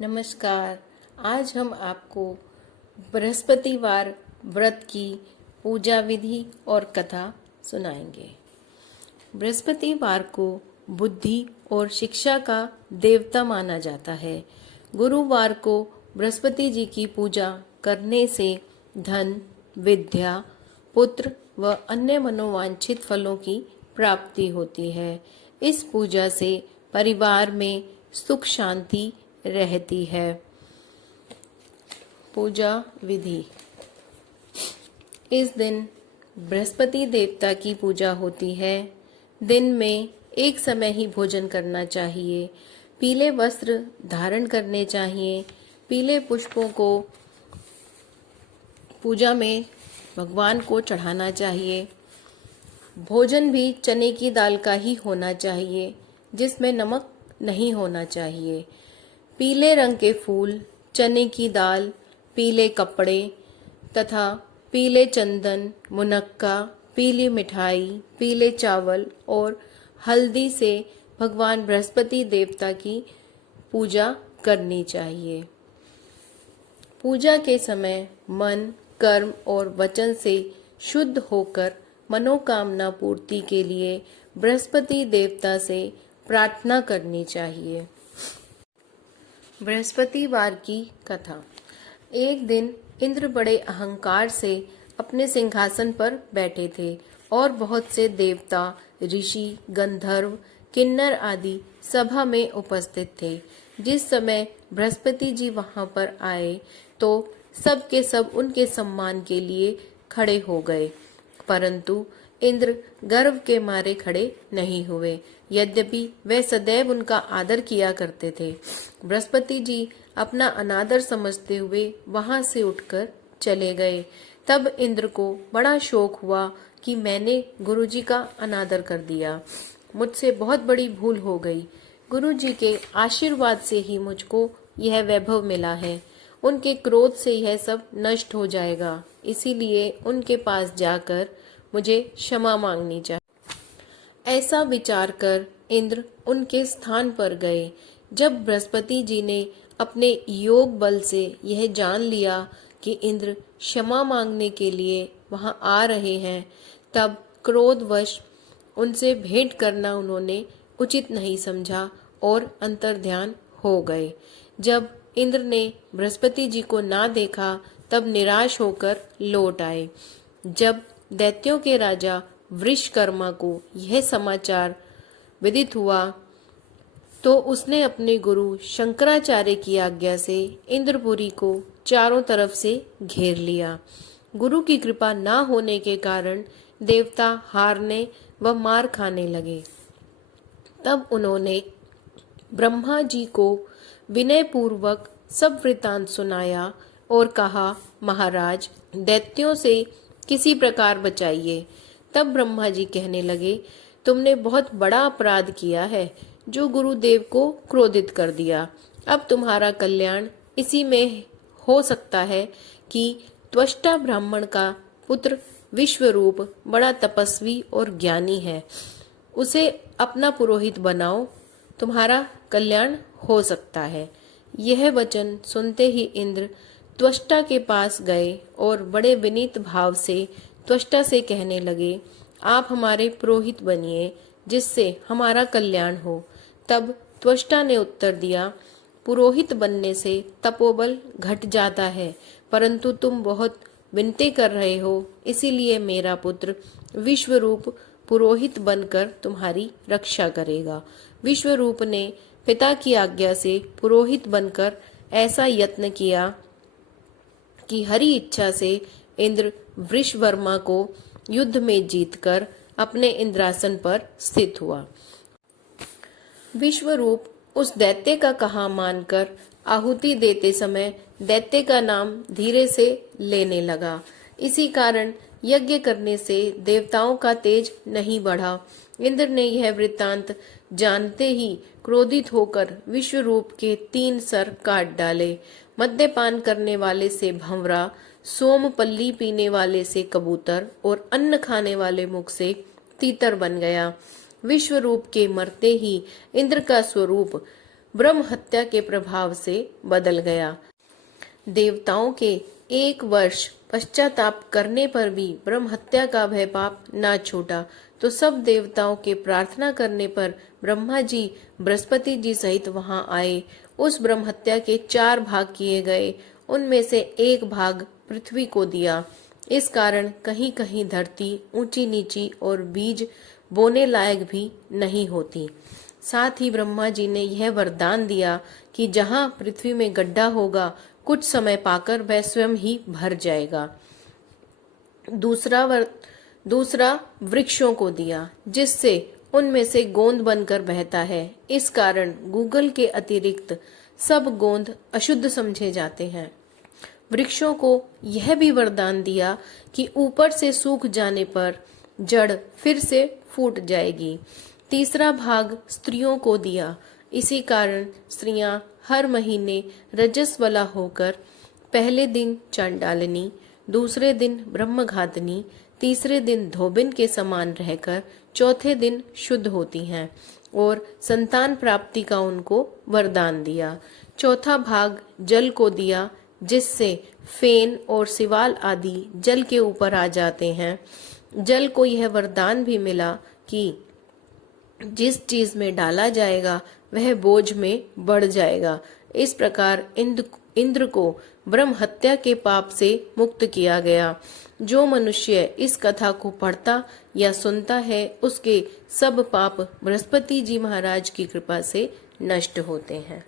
नमस्कार। आज हम आपको बृहस्पतिवार व्रत की पूजा विधि और कथा सुनाएंगे। बृहस्पतिवार को बुद्धि और शिक्षा का देवता माना जाता है। गुरुवार को बृहस्पति जी की पूजा करने से धन, विद्या, पुत्र व अन्य मनोवांछित फलों की प्राप्ति होती है। इस पूजा से परिवार में सुख शांति रहती है। पूजा विधि। इस दिन बृहस्पति देवता की पूजा होती है। दिन में एक समय ही भोजन करना चाहिए। पीले वस्त्र धारण करने चाहिए। पीले पुष्पों को पूजा में भगवान को चढ़ाना चाहिए। भोजन भी चने की दाल का ही होना चाहिए, जिसमें नमक नहीं होना चाहिए। पीले रंग के फूल, चने की दाल, पीले कपड़े तथा पीले चंदन, मुनक्का, पीली मिठाई, पीले चावल और हल्दी से भगवान बृहस्पति देवता की पूजा करनी चाहिए। पूजा के समय मन, कर्म और वचन से शुद्ध होकर मनोकामना पूर्ति के लिए बृहस्पति देवता से प्रार्थना करनी चाहिए। बृहस्पतिवार की कथा। एक दिन इंद्र बड़े अहंकार से अपने सिंहासन पर बैठे थे और बहुत से देवता, ऋषि, गंधर्व, किन्नर आदि सभा में उपस्थित थे। जिस समय बृहस्पति जी वहां पर आए तो सब के सब उनके सम्मान के लिए खड़े हो गए, परंतु इंद्र गर्व के मारे खड़े नहीं हुए, यद्यपि वे सदैव उनका आदर किया करते थे। बृहस्पति जी अपना अनादर समझते हुए वहां से उठकर चले गए। तब इंद्र को बड़ा शोक हुआ कि मैंने गुरुजी का अनादर कर दिया, मुझसे बहुत बड़ी भूल हो गई। गुरुजी के आशीर्वाद से ही मुझको यह वैभव मिला है, उनके क्रोध से यह सब नष्ट हो जाएगा, इसीलिए उनके पास जाकर मुझे क्षमा मांगनी चाहिए। ऐसा विचार कर इंद्र उनके स्थान पर गए। जब बृहस्पति जी ने अपने योग बल से यह जान लिया कि इंद्र क्षमा मांगने के लिए वहां आ रहे हैं, तब क्रोधवश उनसे भेंट करना उन्होंने उचित नहीं समझा और अंतर्ध्यान हो गए। जब इंद्र ने बृहस्पति जी को ना देखा तब निराश होकर लौट आए। जब दैत्यों के राजा वृषकर्मा को यह समाचार विदित हुआ तो उसने अपने गुरु शंकराचार्य की आज्ञा से इंद्रपुरी को चारों तरफ से घेर लिया। गुरु की कृपा ना होने के कारण देवता हारने व मार खाने लगे। तब उन्होंने ब्रह्मा जी को विनय पूर्वक सब वृतांत सुनाया और कहा, महाराज, दैत्यों से किसी प्रकार बचाइए। तब ब्रह्मा जी कहने लगे, तुमने बहुत बड़ा अपराध किया है, जो गुरुदेव को क्रोधित कर दिया। अब तुम्हारा कल्याण इसी में हो सकता है कि त्वष्टा ब्राह्मण का पुत्र विश्वरूप बड़ा तपस्वी और ज्ञानी है, उसे अपना पुरोहित बनाओ, तुम्हारा कल्याण हो सकता है। यह वचन सुनते ही इंद्र त्वष्टा के पास गए और बड़े विनीत भाव से त्वष्टा से कहने लगे, आप हमारे पुरोहित बनिए, जिससे हमारा कल्याण हो। तब त्वष्टा ने उत्तर दिया, पुरोहित बनने से तपोबल घट जाता है, परंतु तुम बहुत विनती कर रहे हो, इसीलिए मेरा पुत्र विश्वरूप पुरोहित बनकर तुम्हारी रक्षा करेगा। विश्वरूप ने पिता की आज्ञा से पुरोहित बनकर ऐसा यत्न किया कि हरि इच्छा से इंद्र वृषवर्मा को युद्ध में जीतकर अपने इंद्रासन पर स्थित हुआ। विश्वरूप उस दैत्य का कहा मानकर आहुति देते समय दैत्य का नाम धीरे से लेने लगा। इसी कारण यज्ञ करने से देवताओं का तेज नहीं बढ़ा। इंद्र ने यह वृत्तांत जानते ही क्रोधित होकर विश्वरूप के 3 सर काट डाले। मद्यपान करने वाले से भंवरा, सोमपल्ली पीने वाले से कबूतर और अन्न खाने वाले मुख से तीतर बन गया। विश्वरूप के मरते ही इंद्र का स्वरूप ब्रह्म हत्या के प्रभाव से बदल गया। देवताओं के 1 वर्ष पश्चाताप करने पर भी ब्रह्म हत्या का भय पाप ना छूटा, तो सब देवताओं के प्रार्थना करने पर ब्रह्मा जी बृहस्पति जी सहित वहां आए। उस ब्रह्म हत्या के 4 भाग किए गए, उनमें से 1 भाग पृथ्वी को दिया। इस कारण कहीं कहीं धरती ऊंची नीची और बीज बोने लायक भी नहीं होती। साथ ही ब्रह्मा जी ने यह वरदान दिया कि जहां पृथ्वी में गड्ढा होगा, कुछ समय पाकर वह स्वयं ही भर जाएगा। दूसरा वृक्षों को दिया, जिससे उनमें से गोंद बनकर बहता है। इस कारण गूगल के अतिरिक्त सब गोंद अशुद्ध समझे जाते हैं। वृक्षों को यह भी वरदान दिया कि ऊपर से सूख जाने पर जड़ फिर से फूट जाएगी। तीसरा भाग स्त्रियों को दिया। इसी कारण स्त्रियां हर महीने रजस्वला होकर पहले दिन चांडालिनी, दूसरे दिन ब्रह्मघातनी, तीसरे दिन धोबिन के समान रहकर चौथे दिन शुद्ध होती हैं और संतान प्राप्ति का उनको वरदान दिया। चौथा भाग जल को दिया, जिससे फेन और सिवाल आदि जल के ऊपर आ जाते हैं। जल को यह वरदान भी मिला कि जिस चीज में डाला जाएगा वह बोझ में बढ़ जाएगा। इस प्रकार इंद्र को ब्रह्म हत्या के पाप से मुक्त किया गया। जो मनुष्य इस कथा को पढ़ता या सुनता है, उसके सब पाप बृहस्पति जी महाराज की कृपा से नष्ट होते हैं।